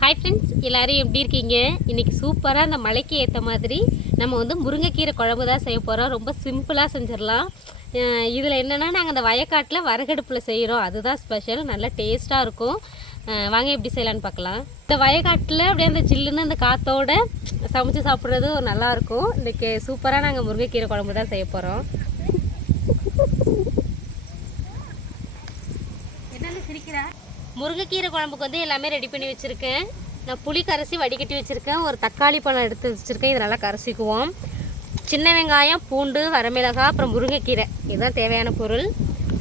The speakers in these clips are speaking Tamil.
ஹாய் ஃப்ரெண்ட்ஸ், எல்லோரும் எப்படி இருக்கீங்க? இன்றைக்கி சூப்பராக அந்த மலைக்கு ஏற்ற மாதிரி நம்ம வந்து முருங்கைக்கீரை குழம்பு தான் செய்ய போகிறோம். ரொம்ப சிம்பிளாக செஞ்சிடலாம். இதில் என்னென்னா, நாங்கள் அந்த வயக்காட்டில் வரகடுப்பில் செய்கிறோம். அதுதான் ஸ்பெஷல். நல்லா டேஸ்ட்டாக இருக்கும். வாங்க எப்படி செய்யலான்னு பார்க்கலாம். இந்த வயக்காட்டில் அப்படியே அந்த ஜில்லுன்னு அந்த காற்றோட சமைச்சு சாப்பிட்றது நல்லாயிருக்கும். இன்றைக்கி சூப்பராக நாங்கள் முருங்கைக்கீரை குழம்பு தான் செய்ய போகிறோம். என்னென்ன சிரிக்கிறா? முருங்கைக்கீரை குழம்புக்கு வந்து எல்லாமே ரெடி பண்ணி வச்சுருக்கேன். நான் புளி கரைச்சி வடிகட்டி வச்சுருக்கேன். ஒரு தக்காளி பழம் எடுத்து வச்சுருக்கேன். இது நல்லா கரைச்சிக்குவோம். சின்ன வெங்காயம், பூண்டு, வரமிளகாய், அப்புறம் முருங்கைக்கீரை, இதுதான் தேவையான பொருள்.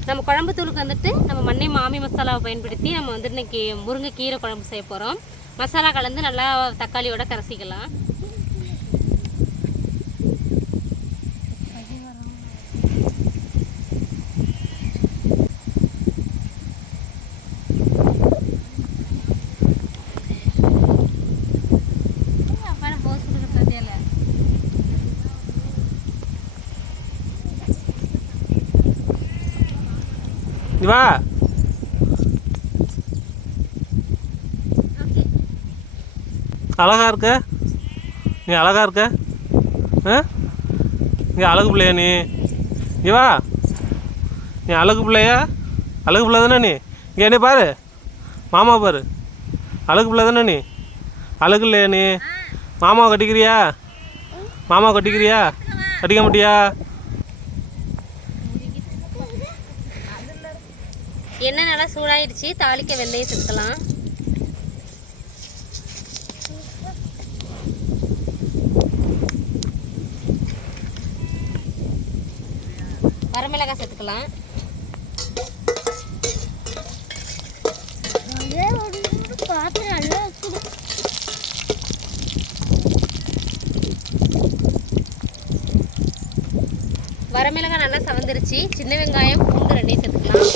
நம்ம குழம்பு தூளுக்கு வந்துட்டு நம்ம மண்ணை மாமி மசாலாவை பயன்படுத்தி நம்ம வந்து இன்றைக்கி முருங்கைக்கீரை குழம்பு செய்ய போகிறோம். மசாலா கலந்து நல்லா தக்காளியோட கரைச்சிக்கலாம். வா, அழகா இருக்க நீ, அழகா இருக்க. நீ அழகு பிள்ளையா? நீ வா, நீ அழகு பிள்ளையா? அழகு பிள்ளை தானே நீ? இங்கே என்ன பாரு, மாமா பாரு, அழகு பிள்ளை தானே நீ? அழகு இல்லையா நீ? மாமாவை கட்டிக்கிறியா? மாமாவை கட்டிக்கிறியா? கட்டிக்க மாட்டியா? எண்ணெய் நல்லா சூடாயிடுச்சு. தாளிக்க வெந்தயம் சேர்த்துக்கலாம். வரமிளகாய் சேர்த்துக்கலாம். வரமிளகாய் நல்லா சவந்துருச்சு. சின்ன வெங்காயம், பூண்டு ரெண்டையும் சேர்த்துக்கலாம்.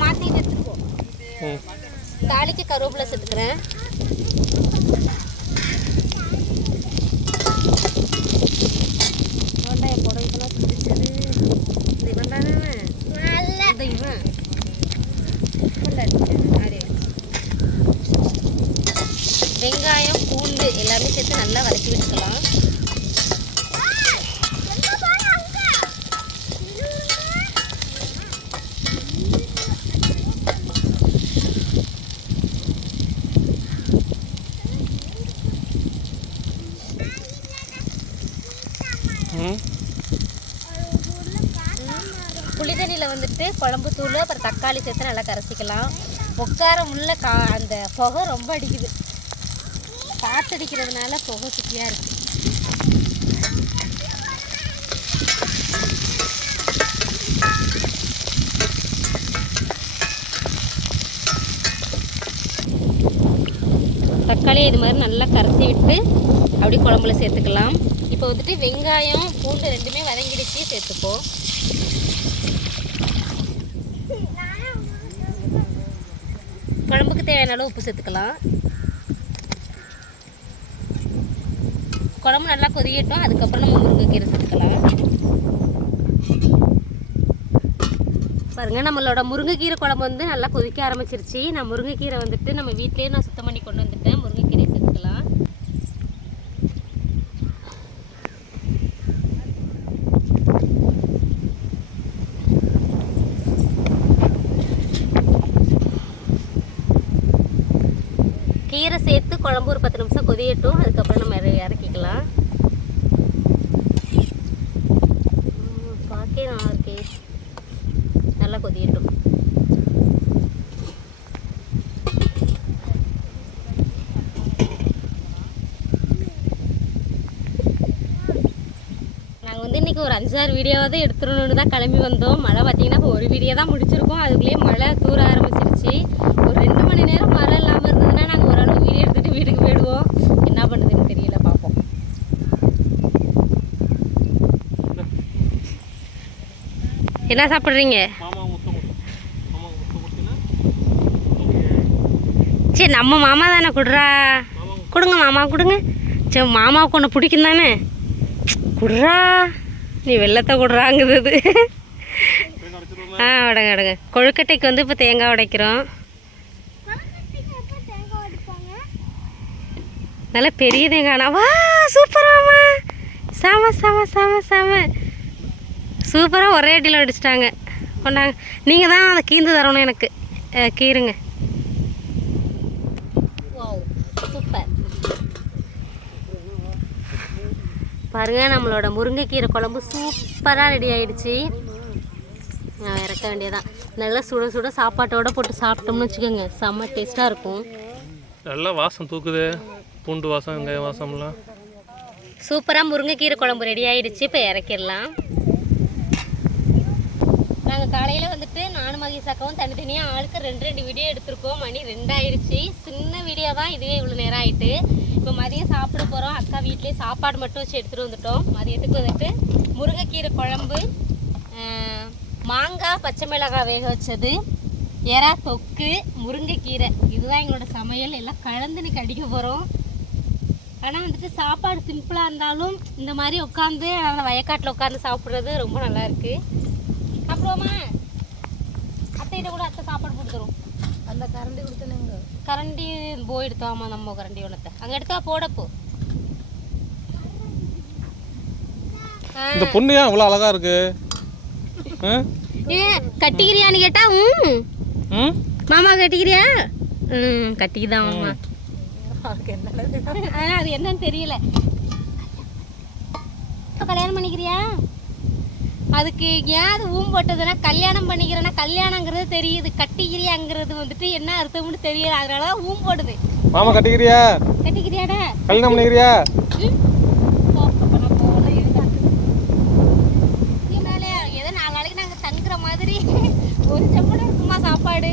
மாற்றிட்டு எடுத்துக்குவோம். தாளிக்கு கருவேப்பிலை சேர்த்துக்கிறேன். வெங்காயம் புடவைக்கெல்லாம் பிடிச்சது இவன் தானே. இவன் வெங்காயம், பூண்டு எல்லாமே சேர்த்து நல்லா வதக்கி விட்டுக்கலாம். புளிதண்ணியில் வந்துட்டு குழம்பு தூள், அப்புறம் தக்காளி சேர்த்து நல்லா கரைச்சிக்கலாம். உட்காரம் உள்ள அந்த புகை ரொம்ப அடிக்குது. காற்றடிக்கிறதுனால புகை சுற்றியாக இருக்குது. தக்காளியை இது மாதிரி நல்லா கரைச்சி விட்டு அப்படியே குழம்புல சேர்த்துக்கலாம். இப்போ வந்துட்டு வெங்காயம், பூண்டு ரெண்டுமே வதங்கிடுச்சு, சேர்த்துப்போம். குழம்புக்கு தேவையான அளவு உப்பு சேர்த்துக்கலாம். குழம்பு நல்லா கொதிக்கட்டும். அதுக்கப்புறம் நம்ம முருங்கைக்கீரை சேர்த்துக்கலாம். பாருங்கள், நம்மளோட முருங்கைக்கீரை குழம்பு வந்து நல்லா கொதிக்க ஆரம்பிச்சிருச்சு. நான் முருங்கைக்கீரை வந்துட்டு நம்ம வீட்டிலேயே நான் சுத்தம் பண்ணி கொண்டு வந்துட்டேன். முருங்கைக்கீரை சேர்த்துக்கலாம். கீரை சேர்த்து குழம்பு ஒரு 10 நிமிஷம் கொதியட்டும். அதுக்கப்புறம் நம்ம இறக்கிக்கலாம். பார்க்கவே நல்லா இருக்கு. நல்லா கொதியட்டும். நாங்கள் வந்து இன்றைக்கி ஒரு 5-6 வீடியோவாவது எடுத்துடணுன்னு தான் கிளம்பி வந்தோம். மழை பார்த்திங்கன்னா இப்போ ஒரு வீடியோ தான் முடிச்சிருக்கோம். அதுக்குள்ளேயே மழை தூர ஆரம்பிச்சிருச்சு. ஒரு 2 மணி நேரம் மழை இல்லாமல் இருந்ததுன்னா நாங்கள் ஓரளவு வீடியோ எடுத்துகிட்டு வீட்டுக்கு போயிடுவோம். என்ன பண்ணுறதுன்னு தெரியல, பார்ப்போம். என்ன சாப்பிட்றீங்க? சரி, நம்ம மாமா தானே கொடுறா. கொடுங்க மாமா, கொடுங்க. சரி, மாமாவுக்கு ஒன்று பிடிக்கும் தானே. குடுறா, நீ வெள்ளத்தை குடுறாங்குது இது. உடங்க உடங்க. கொழுக்கட்டைக்கு வந்து இப்போ தேங்காய் உடைக்கிறோம். நல்ல பெரிய தேங்காய்னா. வா சூப்பராம்மா, செம செம செம செம சூப்பராக ஒரே அடியில் அடிச்சிட்டாங்க. கொண்டாங்க, நீங்கள் தான் அதை கீந்து தரணும் எனக்கு. கீருங்க. சூப்பர். பாருங்கள், நம்மளோட முருங்கைக்கீரை குழம்பு சூப்பராக ரெடி ஆகிடுச்சு. இறக்க வேண்டியதான். நல்லா சுட சுட சாப்பாட்டோட போட்டு சாப்பிட்டோம்னு வச்சுக்கோங்க, செம்ம டேஸ்ட்டாக இருக்கும். நல்லா வாசம் தூக்குது, பூண்டு வாசம், வெங்காய வாசம்லாம். சூப்பராக முருங்கைக்கீரை குழம்பு ரெடி ஆகிடுச்சு. இப்போ இறக்கிடலாம். நாங்கள் காலையில் வந்துட்டு நானும் மகேஷாக்காவும் தனித்தனியாக ஆளுக்கு 2 வீடியோ எடுத்திருக்கோம். மணி 2 ஆயிடுச்சு. சின்ன வீடியோ தான், இதுவே இவ்வளோ நேரம் ஆகிட்டு. இப்போ மதியம் சாப்பிட போகிறோம். அக்கா வீட்லேயே சாப்பாடு மட்டும் வச்சு எடுத்துகிட்டு வந்துட்டோம். மதியத்துக்கு வந்துட்டு முருங்கைக்கீரை குழம்பு, மாங்காய் பச்சை மிளகாய் வேக வச்சது, எறா தொக்கு, முருங்கைக்கீரை, இதுதான் எங்களோட சமையல். எல்லாம் கலந்து இன்னைக்கு அடிக்க போகிறோம். ஆனால் வந்துட்டு சாப்பாடு சிம்பிளாக இருந்தாலும் இந்த மாதிரி உட்காந்து அந்த வயக்காட்டில் உட்காந்து சாப்பிட்றது ரொம்ப நல்லா இருக்குது. அப்புறமா அத்தைகிட்ட கூட அத்தை சாப்பாடு கொடுத்துரும். அந்த கரண்டி கொடுத்தனுங்க. கரண்டி போய் எடுத்தோமா, நம்ம கரண்டி ஒன்றத்தை அங்கே எடுத்தா போடப்போ. இந்த பொண்ணு ஏன் இவ்வளோ அழகா இருக்கு? கட்டிக்கிறியான்னு கேட்டா மாமா கட்டிக்கிறியா? கட்டிக்குதான் மாமா. அது என்னன்னு தெரியல. கல்யாணம் பண்ணிக்கிறியா? அதுக்கு ஏன் அது போட்டதுன்னா கல்யாணம் பண்ணிக்கிறேன்னா கல்யாணங்கிறது தெரியுது, கட்டிக்கிறியாங்கிறது வந்துட்டு என்ன அர்த்தம்னு தெரியல. அதனாலதான் போடுது. மாமா கட்டிக்கிறியா? கட்டிக்கிறியாடா? கல்யாணம் பண்ணிக்கிறியா? ஏதோ 4 நாளைக்கு நாங்கள் தங்குற மாதிரி ஒரு செம்மடம் இருக்குமா சாப்பாடு.